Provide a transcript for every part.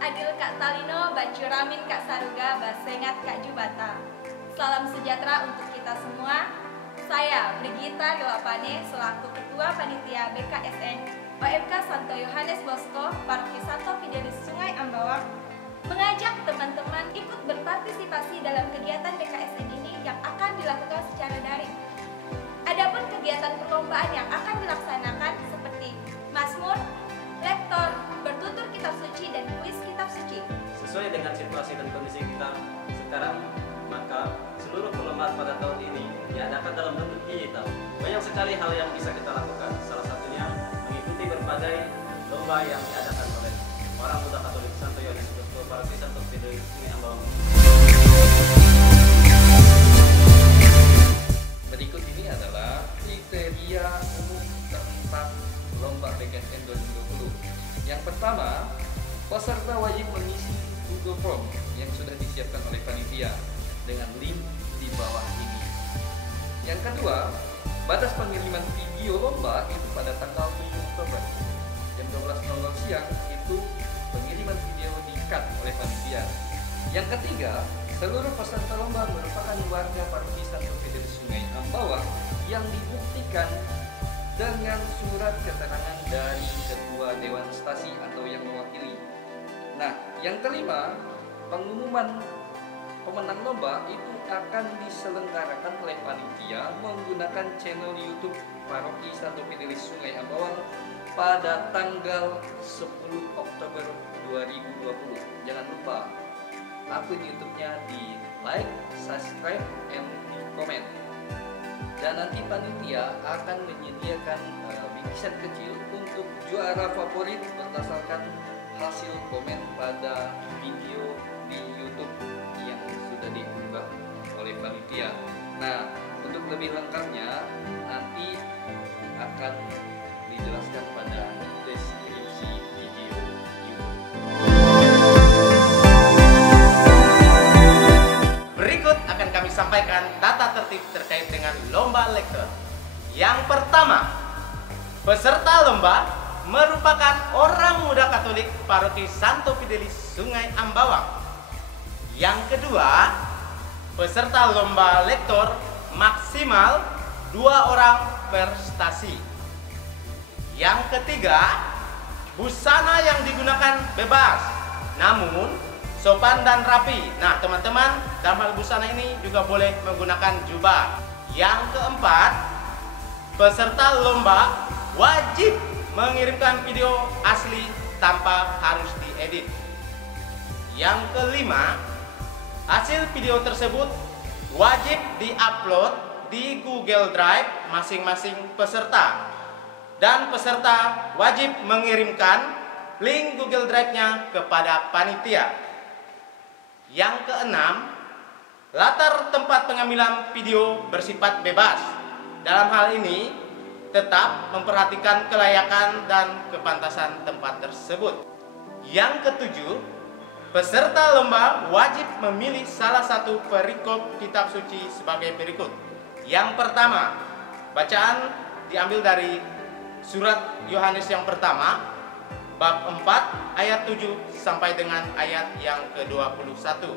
Adil Kak Talino, Bacuramin Kak Saruga, Basengat Kak Jubata. Salam sejahtera untuk kita semua. Saya Brigita Rilapane selaku Ketua Panitia BKSN OMK Santo Yohanes Bosco Paroki Santo Fidelis Sungai Ambawang mengajak teman-teman ikut berpartisipasi dalam kegiatan BKSN ini yang akan dilakukan secara daring. Adapun kegiatan perlombaan yang akan dilaksanakan seperti Mazmur, lektor, bertutur kitab suci, dan kuis kitab suci. Sesuai dengan situasi dan kondisi kita sekarang, maka seluruh perlombaan pada tahun ini diadakan dalam bentuk digital. Banyak sekali hal yang bisa kita lakukan, salah satunya mengikuti berbagai lomba yang diadakan oleh orang muda Katolik Santo Yohanes Bosco Paroki Santo Fidelis Sungai Ambawang. Berikut ini adalah kriteria umum tentang lomba BKSN 2020. Yang pertama, peserta wajib mengisi Google Form yang sudah disiapkan oleh panitia dengan link di bawah ini. Yang kedua, batas pengiriman video lomba itu pada tanggal 7 Oktober jam 12.00 siang itu pengiriman video di-cut oleh panitia. Yang ketiga, seluruh peserta lomba merupakan warga Paroki Santo Fidelis Sungai Ambawang yang dibuktikan dengan surat keterangan dari Ketua Dewan Stasi atau yang mewakili. Nah, yang kelima, pengumuman pemenang lomba itu akan diselenggarakan oleh panitia menggunakan channel YouTube Paroki Santo Fidelis Sungai Ambawang pada tanggal 10 Oktober 2020. Jangan lupa akun YouTube-nya di like, subscribe, and di komen. Dan nanti panitia akan menyediakan bingkisan kecil untuk juara favorit berdasarkan hasil komen pada video di YouTube yang sudah diunggah oleh panitia. Nah, untuk lebih lengkapnya nanti akan dijelaskan pada deskripsi video YouTube. Berikut akan kami sampaikan data tertib terkait dengan lomba lektor. Yang pertama, peserta lomba merupakan orang muda Katolik Paroki Santo Fidelis Sungai Ambawang. Yang kedua, peserta lomba lektor maksimal 2 orang per stasi. Yang ketiga, busana yang digunakan bebas, namun sopan dan rapi. Nah, teman-teman, dalam hal busana ini juga boleh menggunakan jubah. Yang keempat, peserta lomba wajib mengirimkan video asli tanpa harus diedit. Yang kelima, hasil video tersebut wajib diupload di Google Drive masing-masing peserta. Dan peserta wajib mengirimkan link Google Drive-nya kepada panitia. Yang keenam, latar tempat pengambilan video bersifat bebas. Dalam hal ini, tetap memperhatikan kelayakan dan kepantasan tempat tersebut. Yang ketujuh, peserta lomba wajib memilih salah satu perikop kitab suci sebagai berikut. Yang pertama, bacaan diambil dari surat Yohanes yang pertama, bab 4 ayat 7 sampai dengan ayat yang ke-21.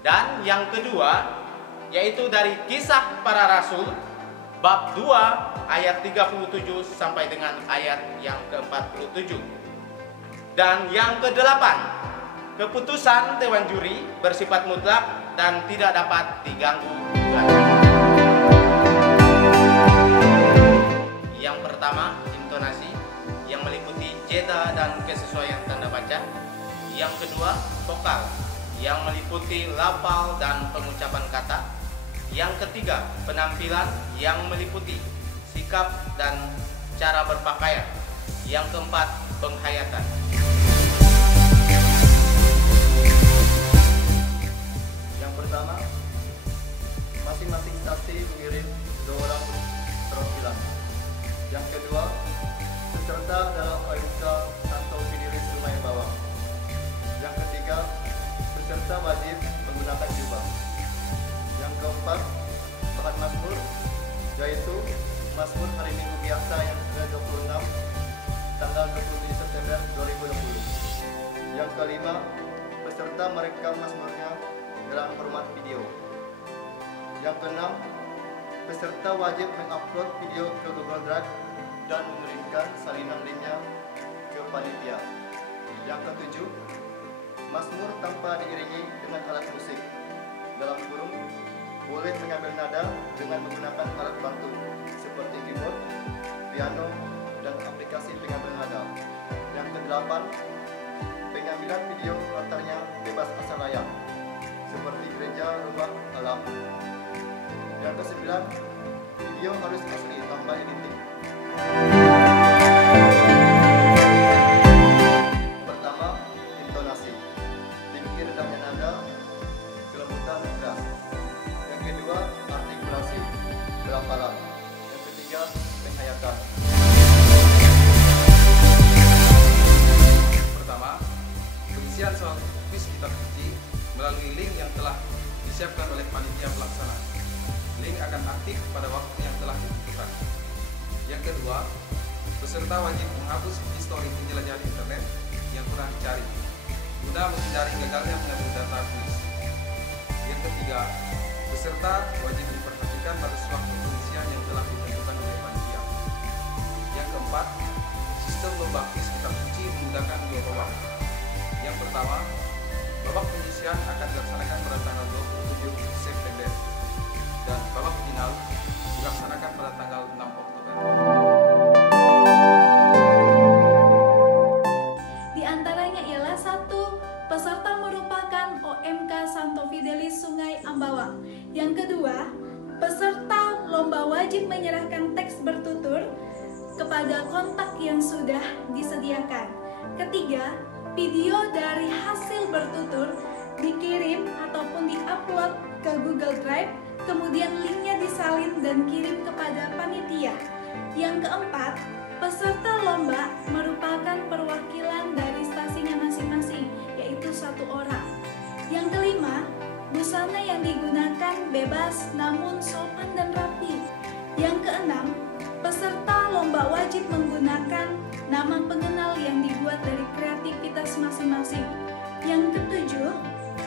Dan yang kedua, yaitu dari Kisah Para Rasul, bab 2 ayat 37 sampai dengan ayat yang ke-47. Dan yang ke-8, keputusan Dewan Juri bersifat mutlak dan tidak dapat diganggu gugat. Yang pertama, intonasi yang meliputi jeda dan kesesuaian tanda baca. Yang kedua, vokal yang meliputi lafal dan pengucapan kata. Yang ketiga, penampilan yang meliputi sikap dan cara berpakaian. Yang keempat, penghayatan. Yang pertama, masing-masing stasi mengirim 2 orang perwakilan. Yang kedua, peserta dalam OMK Santo Fidelis Sungai Ambawang. Yang ketiga, peserta wajib menggunakan jubah. Yang keempat, bahan Mazmur, yaitu Mazmur Hari Minggu Biasa yang ke-26 tanggal 27 September 2020. Yang kelima, peserta merekam mazmurnya dalam format video. Yang keenam, peserta wajib mengupload video ke Google Drive dan mengirimkan salinan linknya ke panitia. Yang ketujuh, mazmur tanpa diiringi dengan alat musik. Dalam kurung, boleh mengambil nada dengan menggunakan alat bantu seperti keyboard, piano, dan aplikasi pengambil nada. Yang kedelapan, pengambilan video latarnya bebas asal layar seperti gereja rumah alam. Yang kesembilan, video harus asli tanpa editing. Pertama, intonasi, tinggi rendahnya nada, kelembutan keras. Yang kedua, artikulasi, pelafalan. Yang ketiga, penghayatan. Pertama, pengisian soal kuis kitab suci melalui link yang telah disiapkan oleh panitia pelaksana. Link akan aktif pada waktu yang telah ditentukan. Yang kedua, peserta wajib menghapus histori penjelajahan internet yang pernah dicari guna menghindari gagalnya mengambil data kuis. Yang ketiga, peserta wajib memperhatikan batas waktu pengisian yang telah ditentukan oleh panitia. Yang keempat, sistem lomba kuis kitab suci menggunakan 2 babak. Yang pertama, babak penyisian akan dilaksanakan pada tanggal 27 September dan babak final dilaksanakan pada tanggal 6 Oktober. Di antaranya ialah 1. Peserta merupakan OMK Santo Fidelis Sungai Ambawang. Yang kedua, peserta lomba wajib menyerahkan teks bertutur kepada kontak yang sudah disediakan. Ketiga, video dari hasil bertutur dikirim ataupun diupload ke Google Drive, kemudian linknya disalin dan kirim kepada panitia. Yang keempat, peserta lomba merupakan perwakilan dari stasinya masing-masing, yaitu 1 orang. Yang kelima, busana yang digunakan bebas namun sopan dan rapi. Yang keenam, peserta lomba wajib menggunakan nama pengenal yang dibuat dari kreativitas masing-masing. Yang ketujuh,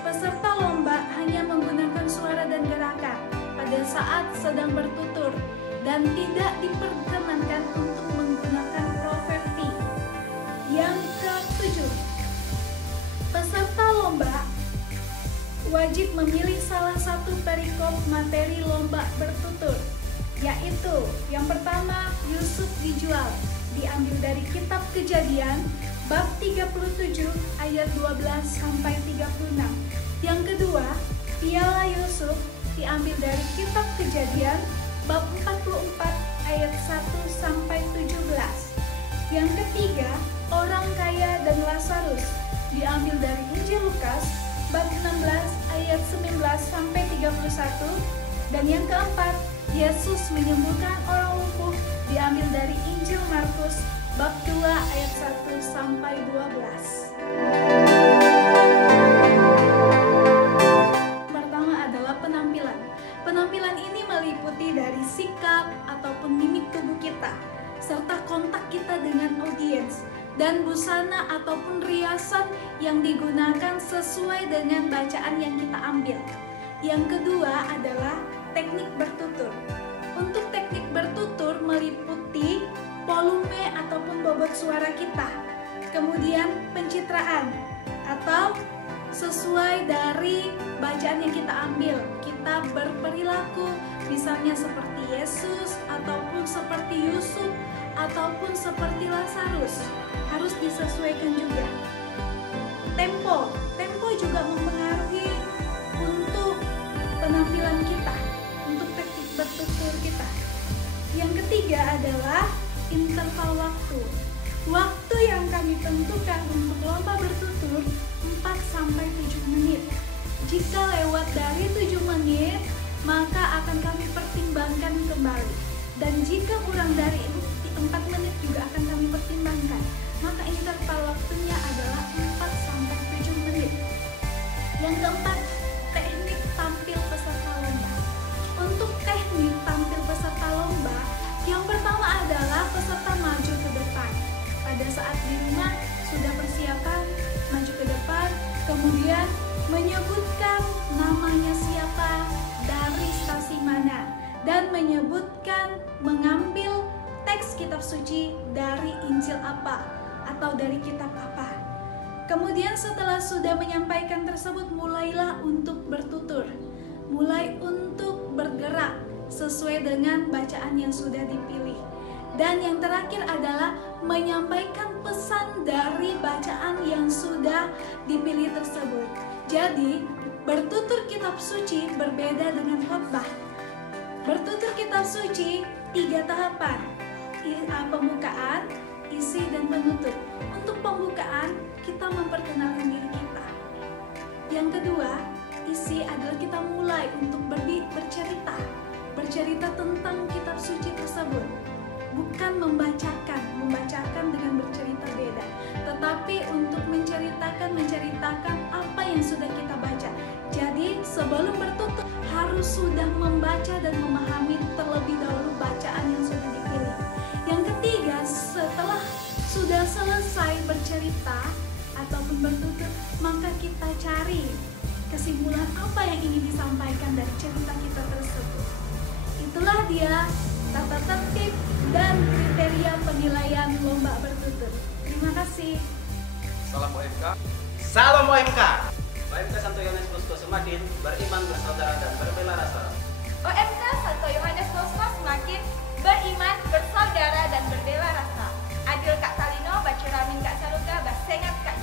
peserta lomba hanya menggunakan suara dan gerakan pada saat sedang bertutur dan tidak diperkenankan untuk menggunakan proverbi. Yang ketujuh, peserta lomba wajib memilih salah satu perikop materi lomba bertutur, yaitu yang pertama, Yusuf dijual, diambil dari kitab Kejadian bab 37 ayat 12 sampai 36. Yang kedua, piala Yusuf, diambil dari kitab Kejadian bab 44 ayat 1 sampai 17. Yang ketiga, orang kaya dan Lazarus, diambil dari Injil Lukas bab 16 ayat 19 sampai 31. Dan yang keempat, Yesus menyembuhkan orang lumpuh, diambil dari Injil Markus bab 2 ayat 1 sampai 12. Pertama adalah penampilan. Penampilan ini meliputi dari sikap ataupun mimik tubuh kita, serta kontak kita dengan audiens, dan busana ataupun riasan yang digunakan sesuai dengan bacaan yang kita ambil. Yang kedua adalah teknik bertutur. Untuk teknik bertutur meliputi volume ataupun bobot suara kita, kemudian pencitraan atau sesuai dari bacaan yang kita ambil, kita berperilaku misalnya seperti Yesus ataupun seperti Yusuf ataupun seperti Lazarus, harus disesuaikan juga. Tempo juga mempengaruhi untuk penampilan kita, untuk teknik bertutur kita. Yang ketiga adalah interval waktu. Waktu yang kami tentukan untuk lomba bertutur 4-7 menit. Jika lewat dari 7 menit, maka akan kami pertimbangkan kembali. Dan jika kurang dari 4 menit juga akan kami pertimbangkan. Maka interval waktunya adalah 4-7 menit. Yang keempat, teknik tampil peserta lomba. Untuk teknik tampil peserta lomba, yang pertama adalah peserta maju ke depan. Pada saat di rumah sudah persiapan maju ke depan menyebutkan namanya siapa, dari stasi mana, dan menyebutkan mengambil teks kitab suci dari Injil apa atau dari kitab apa. Kemudian setelah sudah menyampaikan tersebut, mulailah untuk bertutur, mulai untuk bergerak sesuai dengan bacaan yang sudah dipilih. Dan yang terakhir adalah menyampaikan pesan dari bacaan yang sudah dipilih tersebut. Jadi, bertutur kitab suci berbeda dengan khotbah. Bertutur kitab suci 3 tahapan: pembukaan, isi, dan penutup. Untuk pembukaan, kita memperkenalkan diri kita. Yang kedua, isi adalah kita mulai untuk bercerita tentang kitab suci tersebut. Bukan membacakan dengan bercerita beda, tetapi untuk menceritakan apa yang sudah kita baca. Jadi sebelum bertutur harus sudah membaca dan memahami terlebih dahulu bacaan yang sudah dipilih. Yang ketiga, setelah sudah selesai bercerita ataupun bertutur, maka kita cari kesimpulan apa yang ingin disampaikan dari cerita kita tersebut. Itulah dia tata tertib dan kriteria penilaian lomba bertutur. Terima kasih. Salam OMK. Salam OMK. OMK Santo Yohanes Bosco semakin beriman, bersaudara, dan berbela rasa. OMK Santo Yohanes Bosco semakin beriman, bersaudara, dan berbela rasa. Adil Kak Salino, Bacuramin Kak Saruga, Basengat Kak